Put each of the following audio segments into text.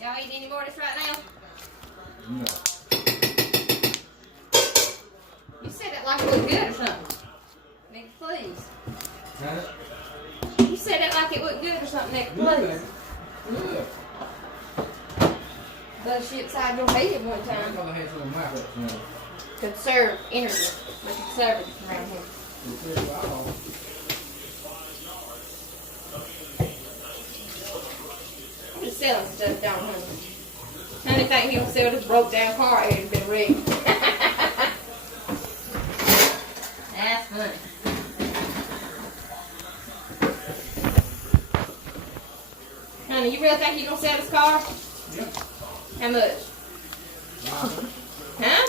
Y'all eating any more of this right now? No. You said it like it looked good or something. Nick, please. Huh? You said it like it looked good or something, Nick, please. Good. Those shit side your head one I'm time. gonna have some of my cups now. Conserve energy. We're conservative around here. I'm just selling stuff down here. Honey think he gonna sell this broke down car here that's been wrecked. That's funny. Honey, you really think you gonna sell this car? Yep. How much? Huh?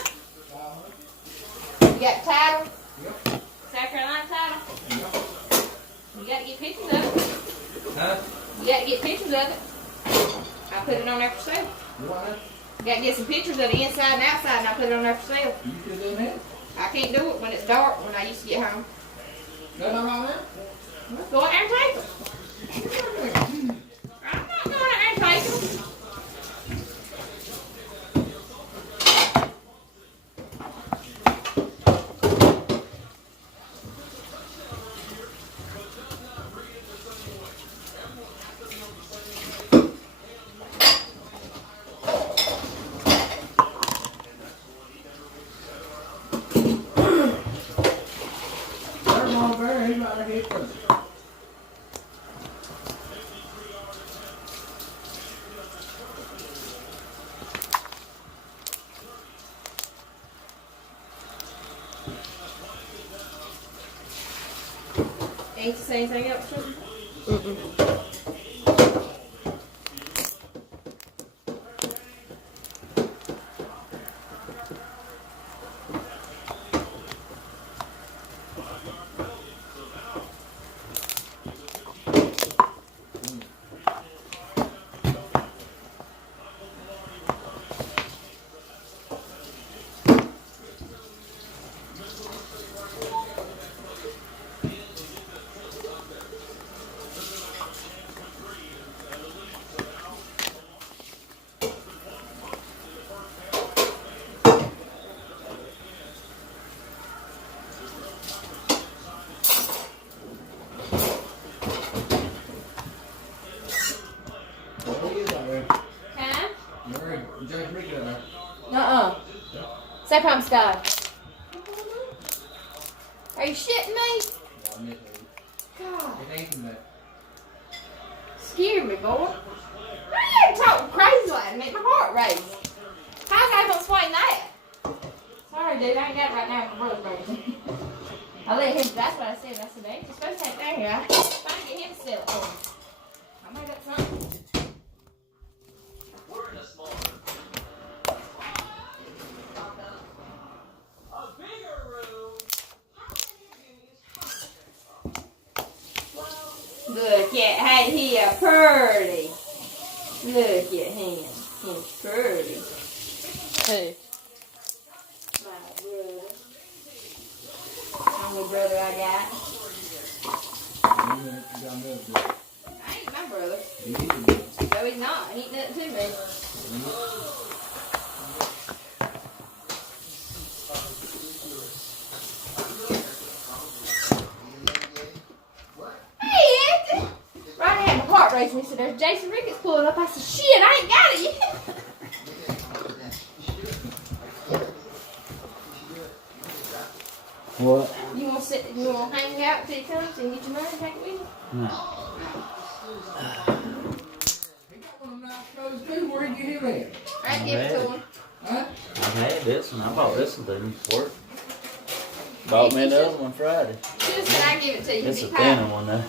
You got title? Yep. South Carolina title? Yep. You gotta get pictures of it. Huh? You gotta get pictures of it. I'll put it on there for sale. What? You gotta get some pictures of the inside and outside and I'll put it on there for sale. You still doing that? I can't do it when it's dark when I used to get home. Nothing wrong with Let's go out there and take them. that? I'm not going out there and take them. Come on, Barry. He's out of here first. Ain't you say anything else, Sugar? Huh? Say palm sky. Are you shitting me? God. Scared me, boy. I ain't talking crazy like that. Make my heart race. How's I gonna explain that? Sorry, dude. I ain't got it right now. My brother's birthday. I let him. That's what I said. I said, man, you're supposed to take that here. I'm trying to get him to sell it for me. I might got something. We're in a smaller a bigger room. Look at how he a purdy. Look at him. He's purdy. Who? My brother. Only brother I got. I ain't my brother. No, he's not. He ain't nothing to me. Hey, Anthony! Right, I had my heart racing. He said, there's Jason Ricketts pulling up. I said, shit, I ain't got it yet. What? You want to hang out till he comes and get your money and take it with you? No. Where did you get him I'd give it to him. at? Huh? I had this one. I bought this one through work. Bought me the other one Friday. You just said I'd give it to you. It's a Be thinner kind. one though.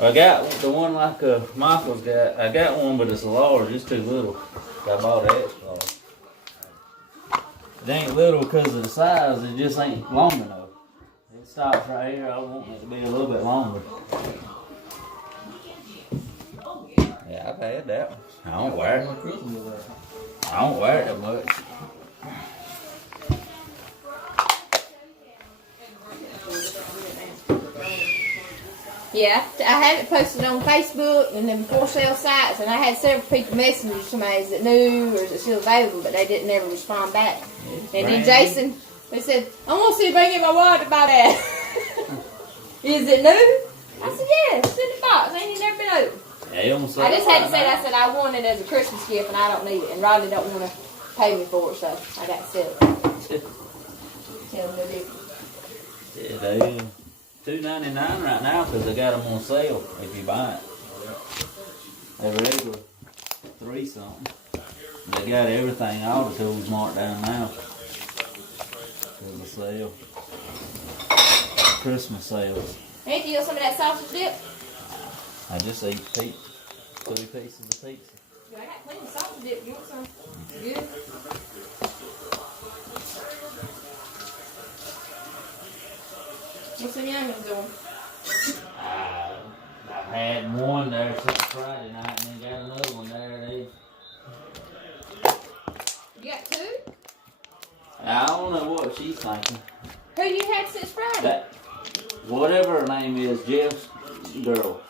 I got the one like Michael's got. I got one, but it's large. It's too little. I bought an extra large. It ain't little because of the size. It just ain't long enough. It stops right here. I want it to be a little bit longer. Yeah, I've had that one. I don't wear it. I don't wear it that much. Yeah, I had it posted on Facebook and then for sale sites, and I had several people message to me, is it new or is it still available, but they didn't ever respond back. And then Jason, they said, I want to see if I can get my wife to buy that. Is it new? I said, yeah, it's in the box. Ain't it never been open. Yeah, I just had to say, I said, I want it as a Christmas gift and I don't need it. And Rodney don't want to pay me for it, so I got to sell it. Tell him no difference. Yeah, they $2.99 right now because they got them on sale if you buy it. They're regular $3 something. They got everything, all the tools marked down now for the sale. Christmas sales. Hey, you want some of that sausage dip? I just ate 3 pieces of pizza. I got plenty of sausage dip. You want some? It's good. What's some youngins doing? I've had one there since Friday night and then got another one there. You got 2? I don't know what she's thinking. Who you had since Friday? Whatever her name is, Jeff's girl.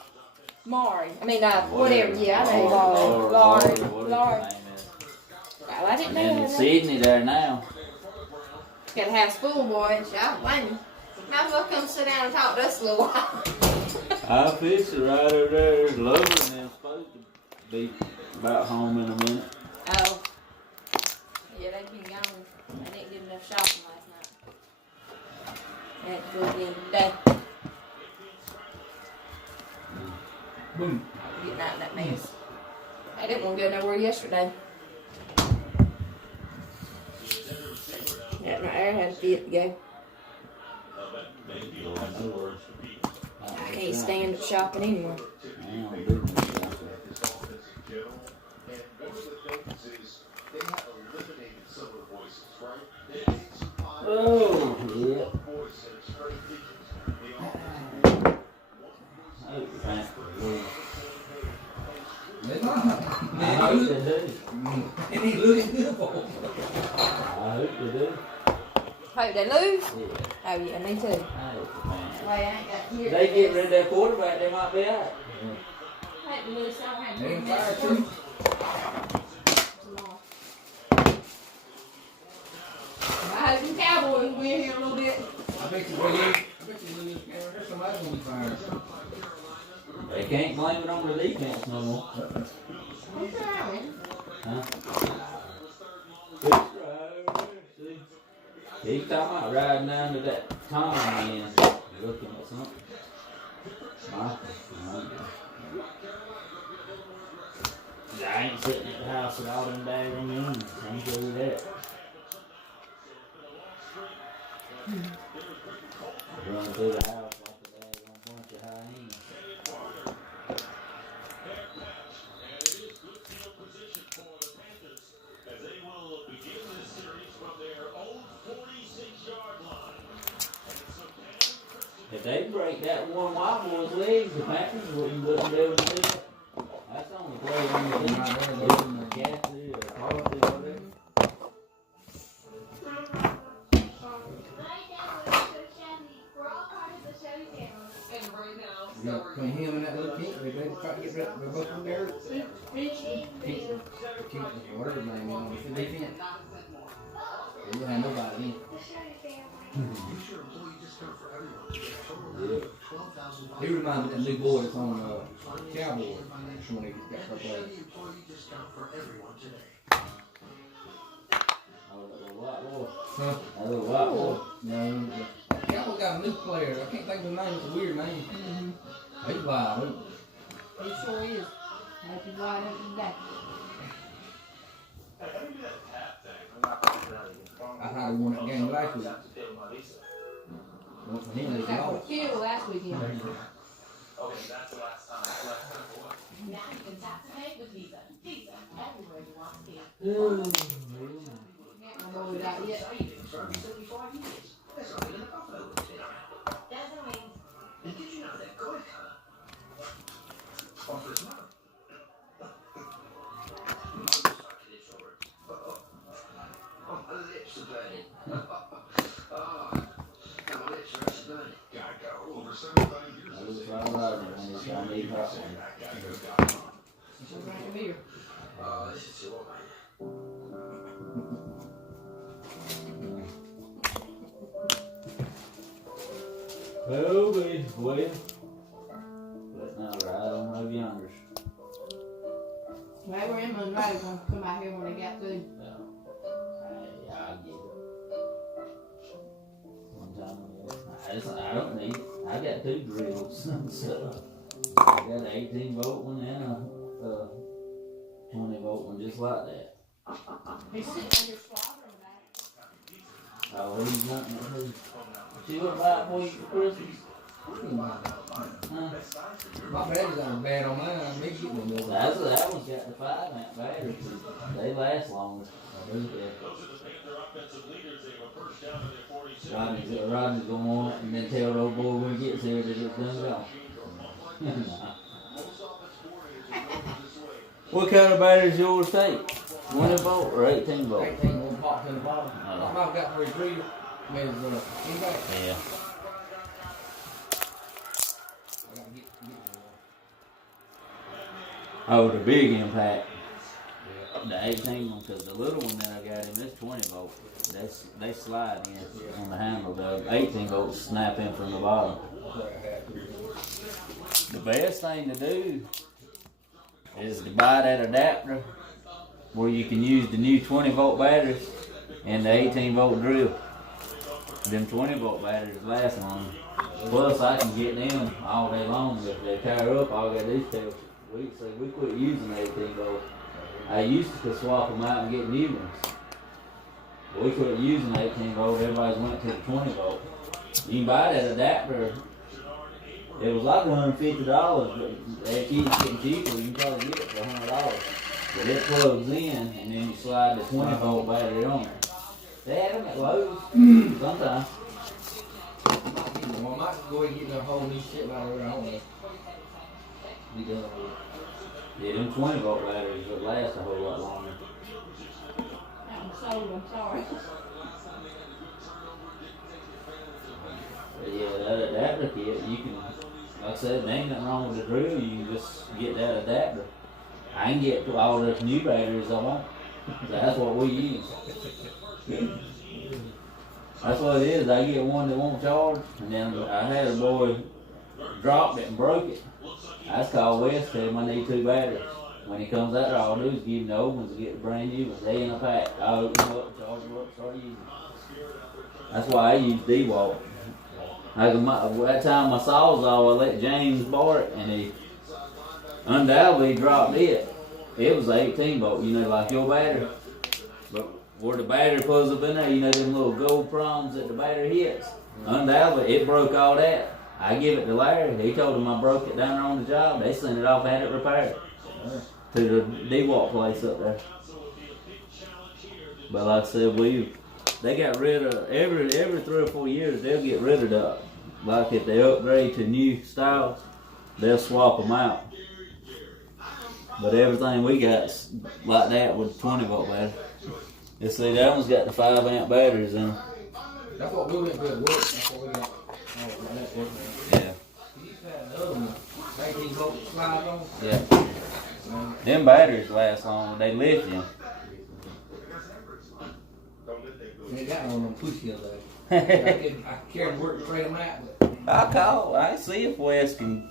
Maury. I mean, whatever. Yeah, I know Laurie. Laurie. Well, I didn't know And then that. Sydney there now. Got a house full, boy. I don't blame you. Might as well come sit down and talk to us a little while. Our picture right over there is Lover and them supposed to be about home in a minute. Oh. Yeah, they've been gone. They didn't get enough shopping last night. They had to go again today. Boom. Getting out of that mess. I didn't want to go nowhere yesterday. Got my air had to fit to go. I can't stand up shopping anymore. Oh, yeah. And he looking good for him. I hope they do. Hope they lose? Yeah. Oh yeah, me too. I hope they Wait, I ain't got here. They get rid of that quarterback, they might be out. Hope they lose, so I have to They ain't do this fired tomorrow. too. I hope them Cowboys win here a little bit. I bet you lose. Somebody's gonna be fired. They can't blame it on the defense no more. Who's driving? Huh? Good drive. See? He's talking about riding down to that Tom again, looking at something. I ain't sitting at the house with all them daggone rooms. I can tell you that. Running through the house like a daggone bunch of hyenas. If they break that one white boy's legs, the Packers wouldn't be able to do that. That's the only play on the team. Kathy or Carthy or whatever. Between him and that little kid, they try to get rid of both of them there. Whatever his name is, the defense. You don't have nobody in. He reminds me of that new boy that's on Cowboys. When he got her play. Huh? That little white boy. No. Cowboys got a new player. I can't think of his name. It's a weird name. He's wild. He sure is. I hope he's wide open today. I thought he won that game last week. Well, for him, He it's got lost. killed last weekend. Okay, that's the last time I left her for. Now you can saturate with Visa. Visa, everywhere you want to be. I'm not rolled out yet. Doesn't mean Did you know that Goico offers now? Oh, my lips are burning. Oh, my lips I was right about it when it's on these hot ones. We'll drink a beer. Oh, well. But not right on those youngers. They were in Monroe gonna come out here when they got through. Yeah, I get it. One time, I don't need. I got 2 drills. So I got an 18 volt one and a 20 volt one, just like that. He's sitting on your slobbering back. Oh, who's wanting it? Who? She wouldn't buy it for you for Christmas? Huh? My batteries aren't bad on mine. I'm getting them. That one's got the 5 amp battery. They last longer. Rodney's gonna want it and then tell the old boy when he gets here that it's done gone. What kind of batteries yours take? 20 volt or 18 volt? 18 will pop to the bottom. I've got 33. Maybe anybody? Yeah. I gotta get Oh, the big impact. The 18 one, because the little one that I got him is 20 volt. They slide in on the handle. The 18 volts snap in from the bottom. The best thing to do is to buy that adapter where you can use the new 20 volt batteries and the 18 volt drill. Them 20 volt batteries last long. Plus I can get them all day long. If they tear up, all I gotta do is tell we quit using 18 volt. I used to swap them out and get new ones. But we quit using 18 volt, everybody's went to the 20 volt. You can buy that adapter. It was like $150, but it keeps getting cheaper. You can probably get it for $100. But it plugs in, and then you slide the 20 volt battery on there. They have them at Lowe's sometimes. I might go ahead and get a whole new shit out there. I don't know. Be done with it. Yeah, them 20 volt batteries would last a whole lot longer. I'm sold, I'm sorry. But yeah, that adapter kit, you can, like I said, there ain't nothing wrong with the drill. You can just get that adapter. I can get all those new batteries I want. That's what we use. That's what it is. I get one that won't charge, and then I had a boy drop it and broke it. I just called West, tell him I need 2 batteries. When he comes out there, all I do is give him the old ones and get the brand new ones. They in a pack. I open them up, charge them up, start using them. That's why I use D-Walt. That time my Sawzall, I let James borrow it, and he undoubtedly dropped it. It was 18 volt, like your battery. But where the battery plugs up in there, them little gold prongs that the battery hits. Undoubtedly, it broke all that. I give it to Larry. He told him I broke it down there on the job. They sent it off and had it repaired to the D-Walt place up there. But like I said, they got rid of every 3 or 4 years. They'll get rid of that. Like if they upgrade to new styles, they'll swap them out. But everything we got's like that with 20 volt battery. You see, that one's got the 5 amp batteries in them. That's what we went to work. That's what we got. Yeah. Yeah. Them batteries last long. They lithium. They got one on them push hills though. I carried to work to trade them out. I call. I see if Wes can,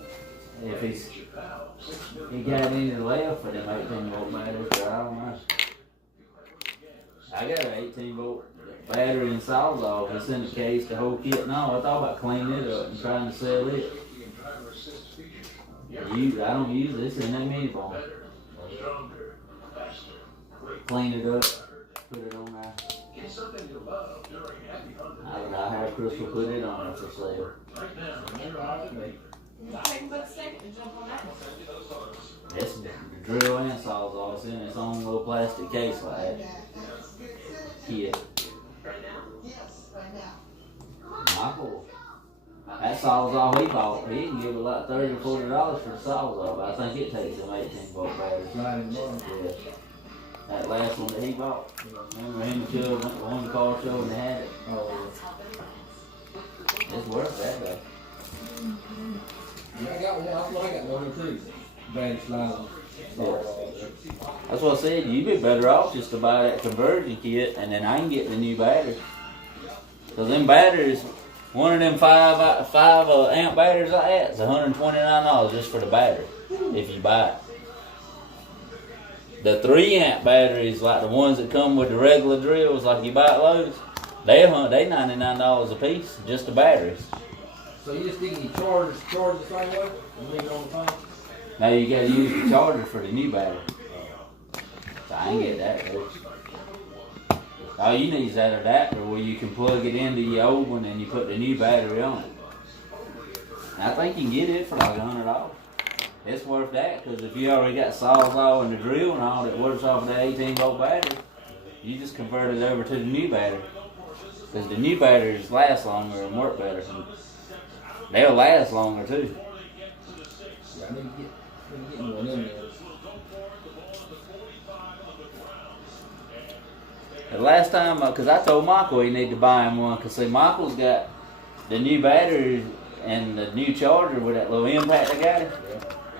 if he got any left for them 18 volt batteries. But I don't know. I got an 18 volt battery and Sawzall. It's in the case, the whole kit. No, I thought about cleaning it up and trying to sell it. I don't use this in that mini farm. Clean it up, put it on there. I had Crystal put it on there for sale. Take but a second to jump on that one. It's the drill and Sawzall. It's in its own little plastic case like that. Kit. Michael, that Sawzall he bought, he can give it like $30 or $40 for the Sawzall, but I think it takes them 18 volt batteries. Yeah. That last one that he bought. Remember him and Chubb went to one car show and they had it? Oh, It's worth that though. Yeah, I got one. I thought I got one too. Bad slide. That's what I said. You'd be better off just to buy that conversion kit, and then I can get the new battery. Cause them batteries, one of them 5 amp batteries like that is $129 just for the battery if you buy it. The 3 amp batteries, like the ones that come with the regular drills, like you buy at Lowe's, they $99 a piece, just the batteries. So you just think you charge the same way and leave it on the phone? Now you gotta use the charger for the new battery. So I ain't get that though. All you need is that adapter where you can plug it into your old one and you put the new battery on it. And I think you can get it for like $100. It's worth that, because if you already got Sawzall and the drill and all that works off of the 18-volt battery, you just convert it over to the new battery. Because the new batteries last longer and work better. And they'll last longer too. Yeah, I need to get more of them there. The last time, because I told Michael he needed to buy him one, because see, Michael's got the new battery and the new charger with that little impact I got him.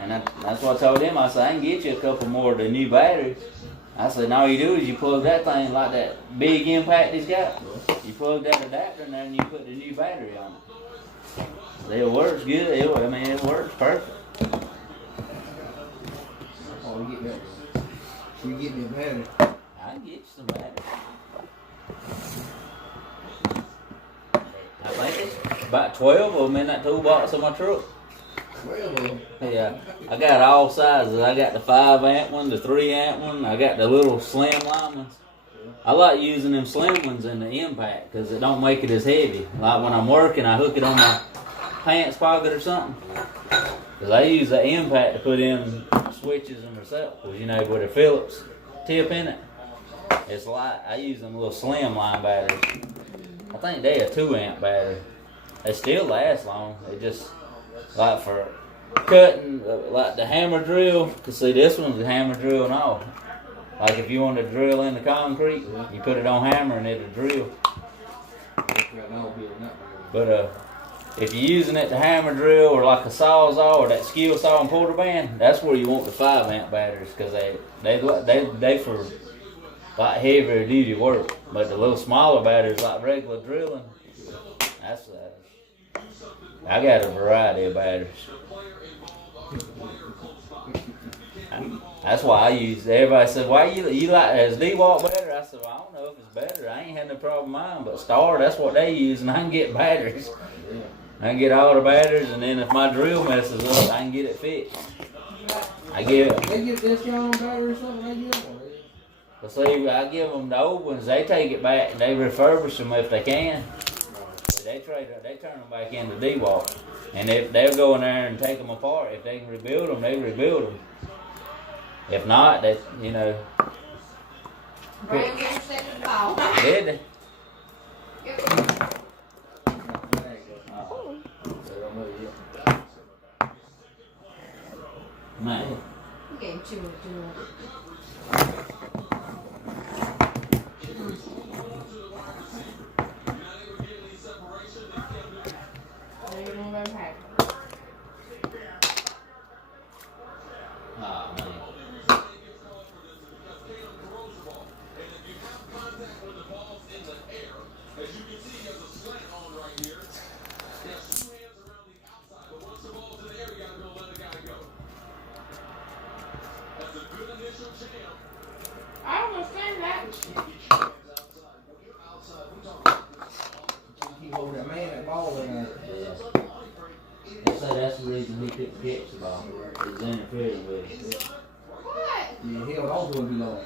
And that's what I told him. I said, I can get you a couple more of the new batteries. I said, and all you do is you plug that thing like that big impact he's got. You plug that adapter in there and you put the new battery on it. It works good. It works perfect. Oh, we get that. We get me a battery. I can get you some batteries. I think it's about 12 of them in that toolbox of my truck. 12 of them? Yeah, I got all sizes. I got the 5 amp one, the 3 amp one. I got the little slim line ones. I like using them slim ones in the impact because it don't make it as heavy. Like when I'm working, I hook it on my pants pocket or something. Because I use the impact to put in switches and receptacles, you know, with a Phillips tip in it. It's light. I use them little slim line batteries. I think they a 2 amp battery. They still last long. They just, like for cutting, like the hammer drill. Cause see, this one's a hammer drill and all. Like if you want to drill in the concrete, you put it on hammer and it'll drill. But if you're using it to hammer drill or like a Sawzall or that skill saw and porter band, that's where you want the 5 amp batteries, because they for like heavier duty work. But the little smaller batteries like regular drilling, that's I got a variety of batteries. That's why I use. Everybody said, "Why you like is DeWalt better?" I said, "Well, I don't know if it's better. I ain't had no problem with mine, but Star, that's what they use, and I can get batteries. I can get all the batteries, and then if my drill messes up, I can get it fixed. I give. They give discount on batteries or something. They give them. But see, I give them the old ones. They take it back and they refurbish them if they can. They turn them back into DeWalt, and if they'll go in there and take them apart. If they can rebuild them, they rebuild them. If not, they, you know. Brandon intercepted the ball. Did they? Man. You gave two. Oh, man. I understand that. Keep over that man, that ball in there. Yeah. They say that's the reason he couldn't catch the ball. He's interfering with it. What? Yeah, hell, those wouldn't be long.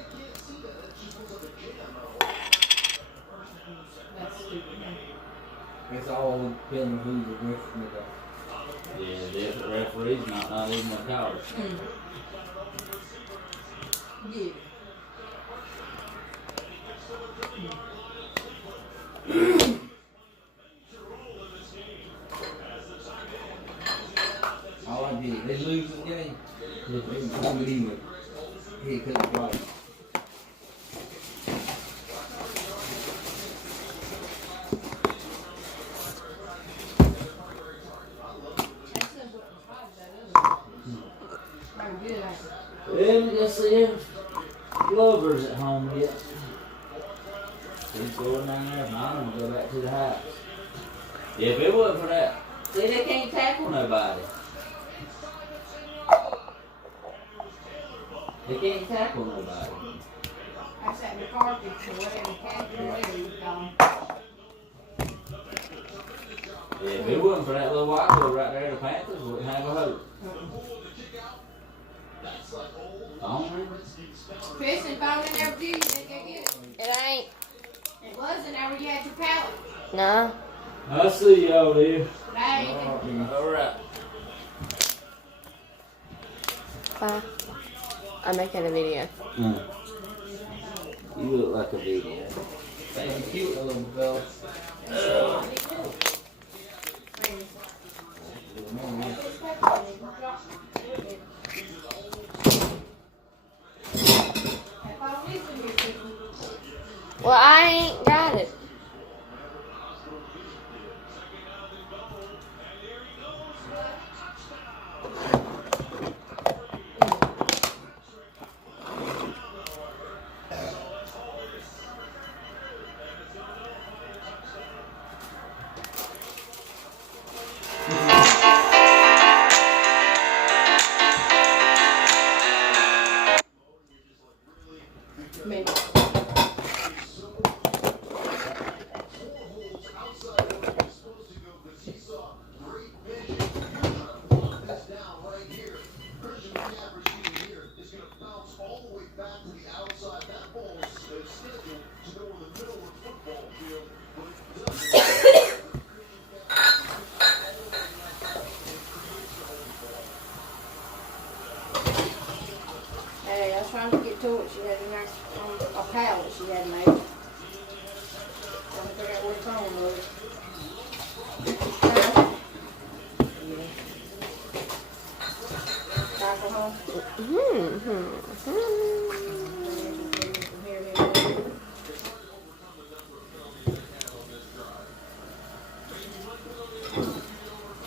That's stupid. It's all depending on who's the referee. Yeah, the referee's not even a call. Yeah. All I did, they lose the game. They come with him. He couldn't play. He's going down there, and I'm gonna go back to the house. If it wasn't for that, see, they can't tackle nobody. They can't tackle nobody. I sat in the carpet or whatever, cat or whatever was gone. Yeah, if it wasn't for that little white girl right there, the Panthers wouldn't have a hope. Chris and phone in there with you, you think I get it? It ain't. It wasn't there when you had your pallet. No. I see y'all there. Bye. Alright. Bye. I'm making a video. You look like a video. Thank you, cute little fella. Well, I ain't got it. Hey, I was trying to get to it. She had a nice a pallet she had made. Trying to figure out where the phone was. Alcohol.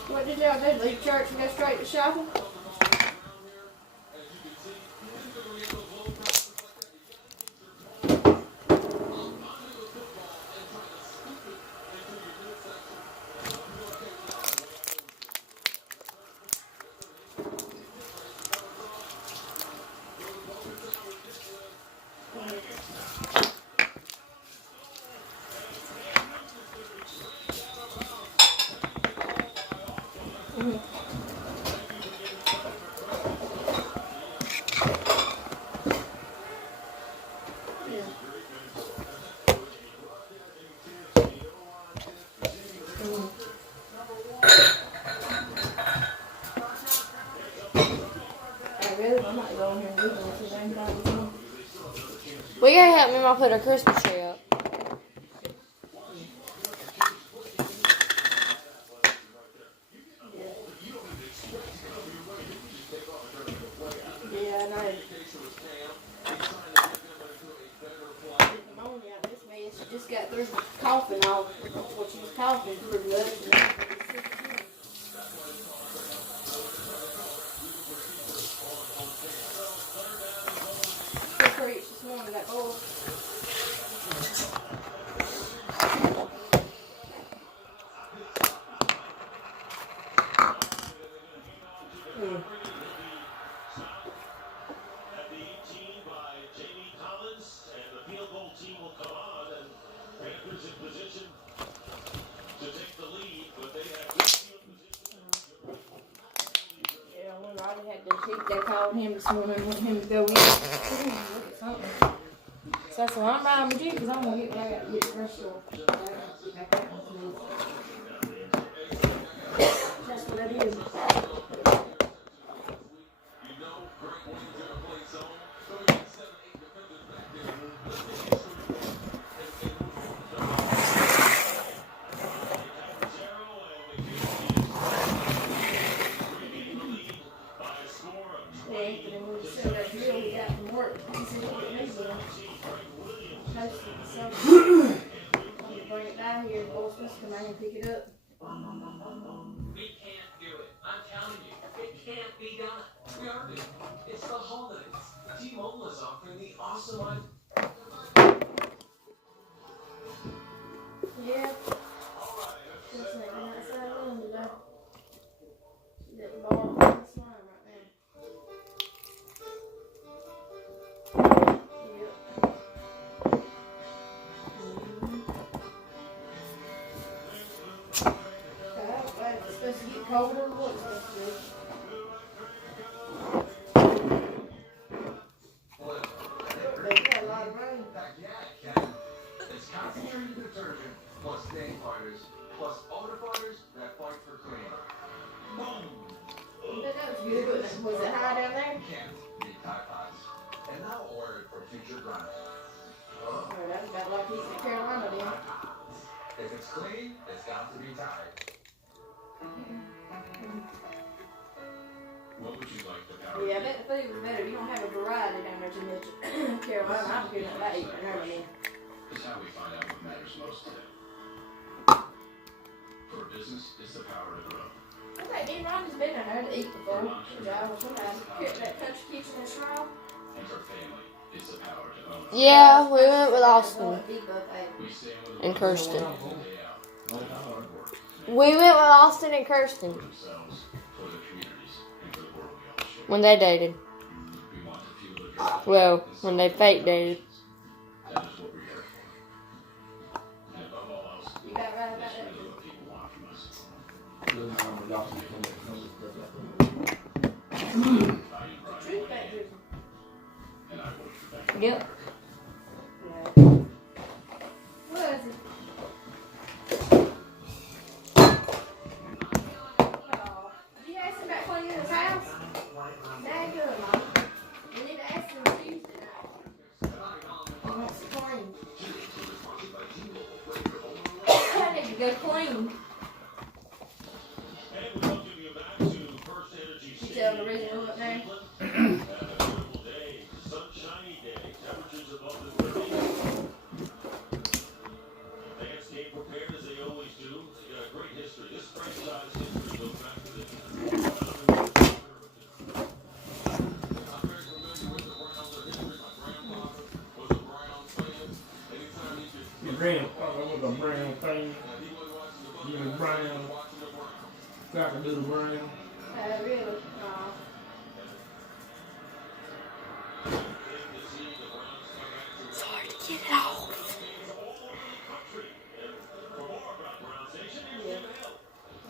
What did y'all do? Leave church and go straight to shopping? We gotta help Mama put her Christmas tree up. Yeah, I know. Pneumonia, this man, she just got through coughing off. What she was coughing pretty much. Preach this morning, that boy. At the 18 by Jamie Collins, and the field goal team will come on, and Panthers in position to take the lead, but they have good field position. Yeah, well, Robbie had to, they called him this morning, want him to go in. Look at something. So that's what I'm riding with you, because I'm going to get what I got to get the rest of That's what that is. Bring it down here, Bolson's come out and pick it up. We can't do it. I'm telling you, it can't be done. We are doing it. It's the holidays. T-Mobile is offering the awesome colder. What's supposed to be? They got a lot of rain. It's concentrated detergent plus stain fighters plus odor fighters that fight for clean. Boom! That was good, wasn't it? Was it high down there? Can't beat Tide Pods. And now order it for future grinding. Oh, that's about like he's in Carolina then. If it's clean, it's got to be Tide. What would you like to power? Yeah, I bet the food was better. You don't have a variety down there too much. Carolina, I'm good at that eating there then. Is how we find out what matters most today. For a business, it's the power to grow. I think me and Ronnie's been in there to eat before. Yeah, we had that country kitchen in Shrine. And for family, it's the power to own. Yeah, we went with Austin We stand with and Kirsten. day out. Let hard work We went with Austin and Kirsten for themselves, for their communities, and for the world we all share. when they dated. We want to fuel their drive. Well, when they fake dated. That is what we're here for. And above all else, You got right about it's that. really what people want from us. Doesn't matter what y'all think. Value pride, Truth back here. and I work for them. Yep. What is it? Oh, did you ask him about cleaning his house? Dang good, Mom. We need to ask him Tuesday night. He wants to clean. I need to go clean. And we welcome you back to First Energy You tell the original up there. A beautiful day, sunshiny day, temperatures above the 30s. Fans came prepared as they always do. They got a great history. This franchise history goes back to the I'm very familiar with the Browns, their history. My grandfather was a Browns fan. Anytime he could Your grandfather was a brown thing. he was watching the You was brown. watching the Browns. Cock-a-doodle brown. Really? Sorry to get it off.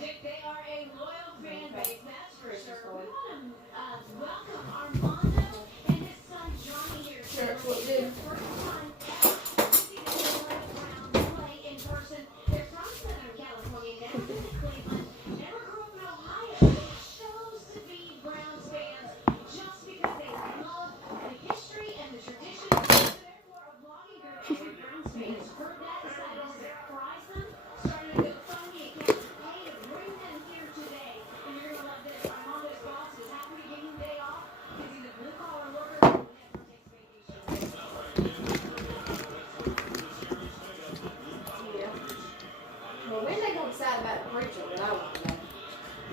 They are a loyal fan base, that's for sure. We want to welcome Armando and his son Johnny here. Sure, today. we'll do. First time ever to see the Cleveland Browns play in person. They're from Southern California, never been to Cleveland, never grew up in Ohio. They chose to be Browns fans just because they love the history and the tradition. So therefore, a blogging group of Browns fans heard that, decided to surprise them, started a GoFundMe account. Hey, bring them here today. And you're going to love this. Armando's boss is happy to give him a day off because he's a blue-collar worker who never takes vacation. Yeah. Well, when they gonna decide about the preacher that I want to know?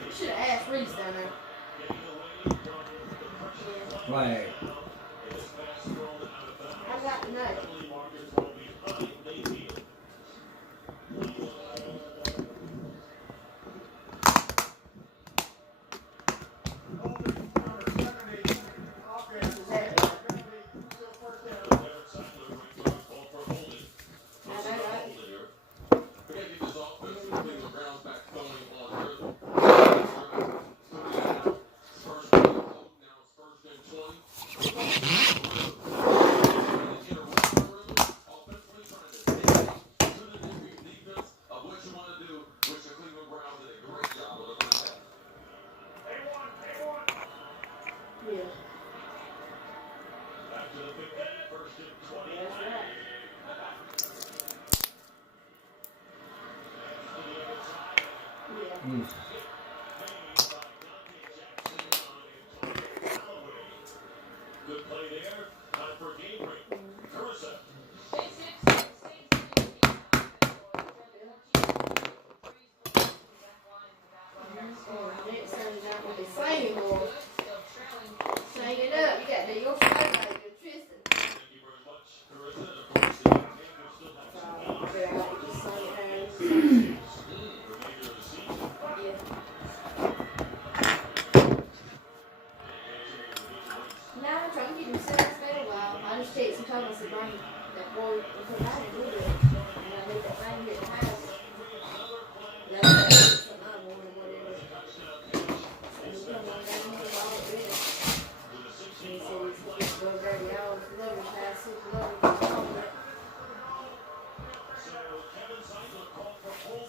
You should have asked Reese down there. Flag. I'd like to know. Yeah. Mm. Good play there. Time for a game break. Carissa. Next time you're not gonna be singing more. Sing it up. You got to do your sing like you're Tristan. Thank you very much, Carissa. And of course, the game will still have some I feel like you just sing it hard. remainder of the season. Yeah. No, I'm trying to keep him sitting still a while. I just take some time to bring that boy and come out and do it. And I leave that thing here at the house. That's something I want or whatever.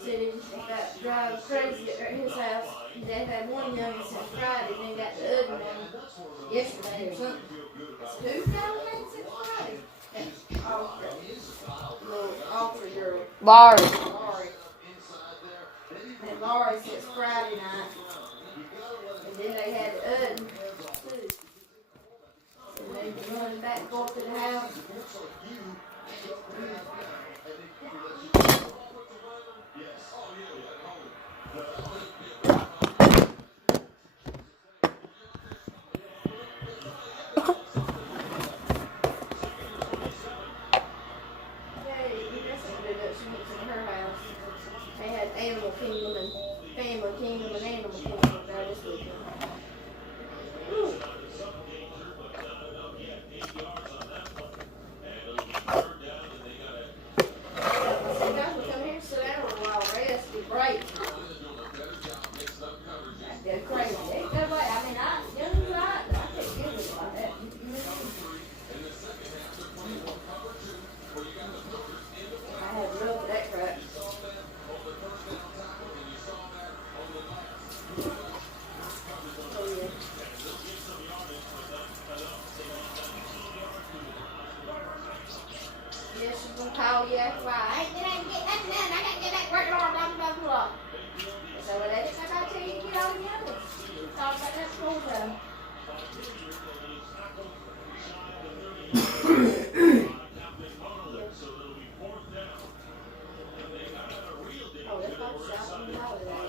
Said he just got drive crazy at his house. They had one youngest since Friday, then got the other one yesterday or something. Who's got one since Friday? Alter girl. Lari. Laurie. And Laurie since Friday night. And then they had the other too. And they been running back and forth to the house. Animal Kingdom and Family Kingdom and Animal Kingdom there this weekend. Woo. So you guys will come here and sit down for a while, rest, be break. That's crazy. Ain't nobody, I mean, young as I can't give it like that. I had love for that crap. Call you after a while. I ain't getting nothing done. I gotta get back to work tomorrow, blah, blah, blah. So when they just like I tell you to get on the other. Talk about that school time. Oh, that's about the South on the holiday.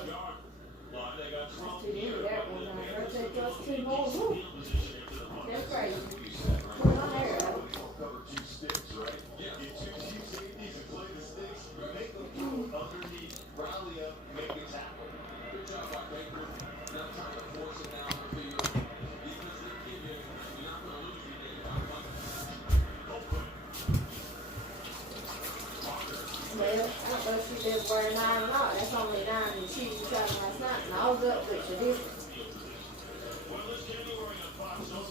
That's too many there one night. Rotate those two more. Woo. That's crazy. Put my hair out. Well, I don't know if she did wear 9 or not. That's only 9 and she was talking last night, and all the updates are different.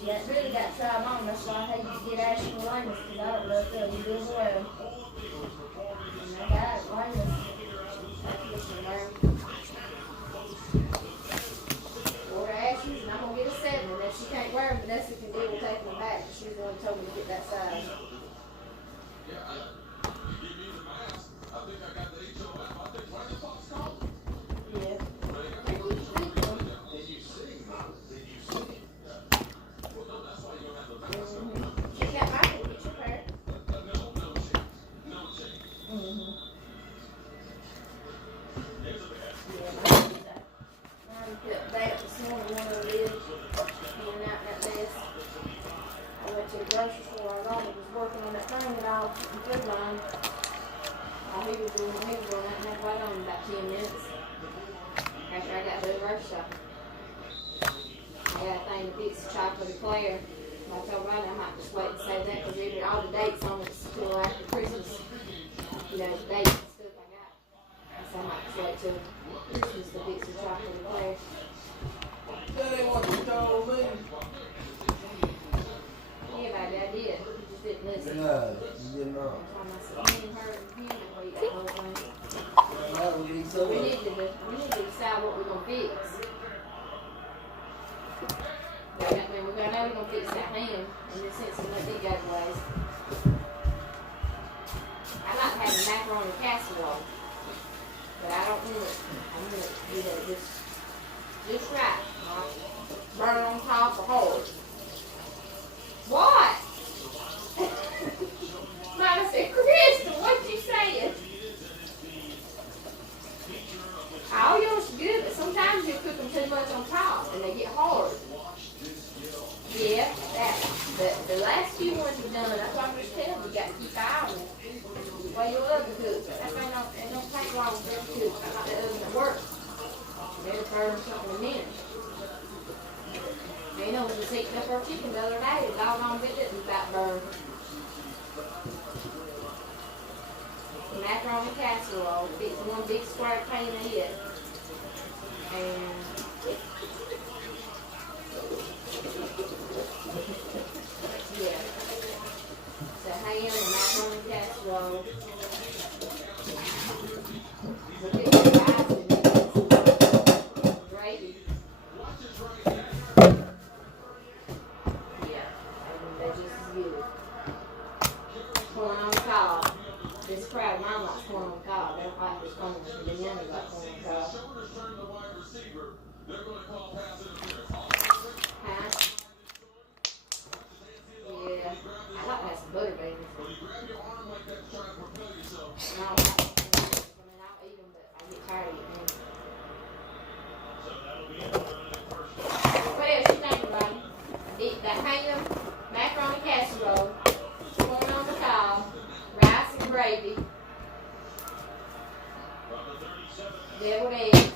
Yeah, it really got tried on. That's why I hate to get Ashley Linus, because I don't know if they'll be doing well. And I got Linus. That's what she learned. Order Ashley's, and I'm going to get a 7. And if she can't wear them, Vanessa can deal with taking them back. She's the one who told me to get that size. Yeah. She got my picture pair. Mine put back this morning, one of the lids, being out in that mess. I went to the grocery store, I was working on that thing and all, the food line. All he was doing that, and I waited on him about 10 minutes. After I got to the grocery shop. I got a thing to fix the chocolate eclair. I told Ronnie I might just wait and save that because all the dates on it still after Christmas. You know, the dates and stuff I got. So I might just wait till Christmas to fix the chocolate eclair. That ain't what you told me. Yeah, baby, I did. You just didn't listen. No, you did not. I said, me and her and him will eat that whole thing. That would be so We need to decide what we're going to fix. We're going to know we're going to fix that ham in the sense of let it go ways. I like having macaroni casserole, but I don't want it. I'm going to do that just right. Burn it on top or hard. What? Mama said, Crystal, what you saying? All yours are good, but sometimes you cook them too much on top and they get hard. Yeah, that. But the last few ones you've done, that's why I'm just telling you, you got to keep an eye on it. Well, you love to cook. That thing don't take long for them to cook. I got the oven at work. They'll burn something in a minute. You know, we was heating up our chicken the other day, the doggone bit didn't about burn. Macaroni casserole, fix one big square pan of it. And yeah. So ham and macaroni casserole. Huh? Yeah. I like to have some butter babies. No, I mean, I'll eat them, but I get tired of eating them. What else you think about them? That ham, macaroni casserole, corn on the cob, rice and gravy, deviled eggs,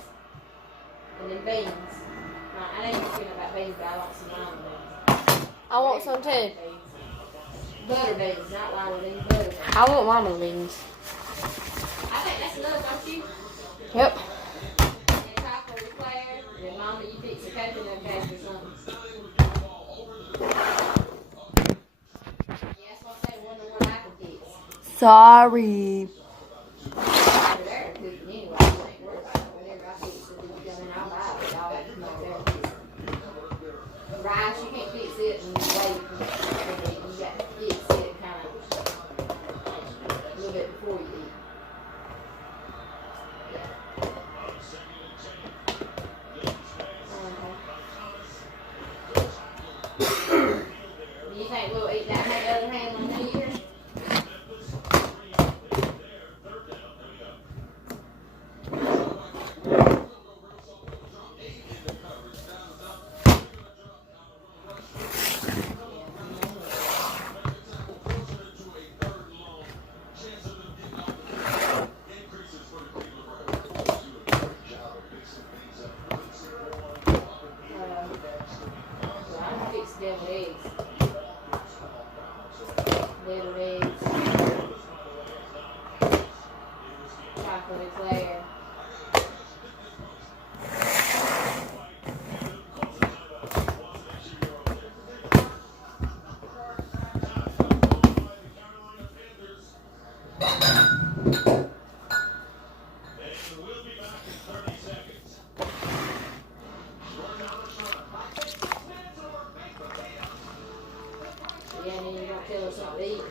and then beans. Now, I ain't feeling about beans, but I want some lima beans. I want some too. Butter beans, not lima beans, butter beans. I want lima beans. I think that's enough, don't you? Yep. And taco with Claire, and Mama, you fix a coconut cake or something. Yeah, that's what I say, wonder what I could fix. Sorry. They're cooking anyway, you ain't worried about it. Whenever I fix it, you come in, I'll buy it. Y'all have to come over there and fix it. Rice, you can't fix it and wait. You got to fix it kind of a little bit before you eat. Do you think we'll eat that other ham on New Year? Well, I'm gonna fix deviled eggs. Deviled eggs. Chocolate eclair. Yeah, and then you don't tell us something to eat.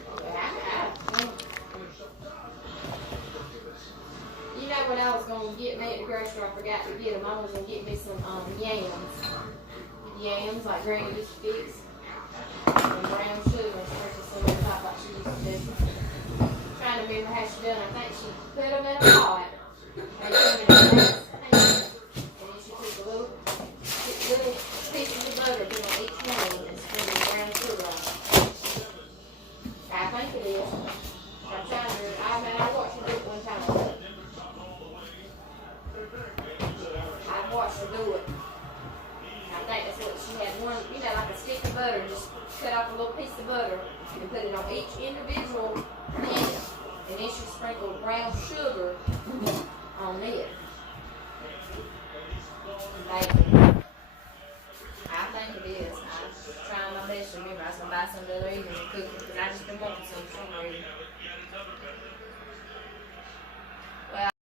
You know what I was going to get me at the grocery store? I forgot to get them. I was going to get me some yams. Yams, like Granny used to fix. And brown sugar and sprinkle some on top like she used to do. Trying to remember how she done. I think she put them in a pot. And put them in a glass pan. And then she took little pieces of butter, put on each one, and sprinkled brown sugar on it. I think it is. I'm trying to, I watched her do it one time. I watched her do it. I think that's what she had one, like a stick of butter, just cut off a little piece of butter and put it on each individual thing. And then she sprinkled brown sugar on it. Bacon. I think it is. I'm trying my best to remember. I was going to buy some the other evening and cook it because I just been wanting some for some reason.